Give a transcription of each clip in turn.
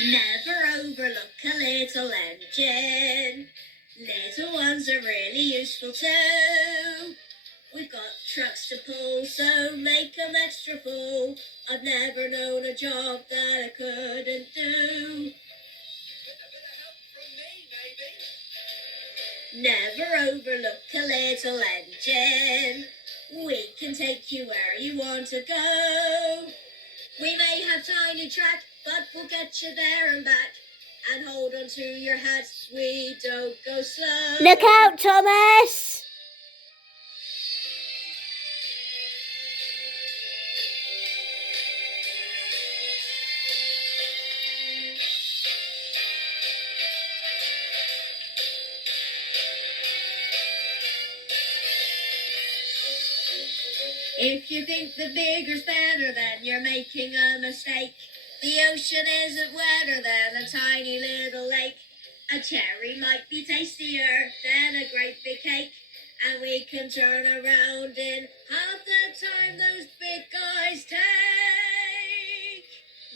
Never overlook a little engine. Little ones are really useful too. We've got trucks to pull, so make 'em extra full. I've never known a job that I couldn't do. Never overlook a little engine. We can take you where you want to go. We may have tiny track, but we'll get you there and back. And hold on to your hats, we don't go slow. Look out, Thomas! If you think the bigger's better, then you're making a mistake. The ocean isn't wetter than a tiny little lake. A cherry might be tastier than a great big cake. And we can turn around in half the time those big guys take.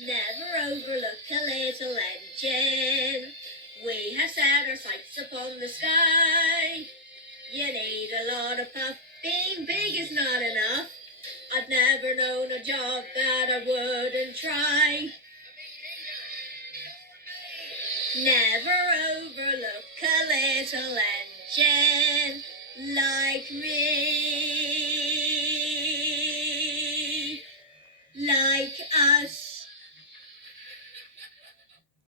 Never overlook a little engine. We have set our sights upon the sky. You need a lot of puff. Being big is not enough. I've never known a job that I wouldn't try. Never overlook a little engine like me, like us.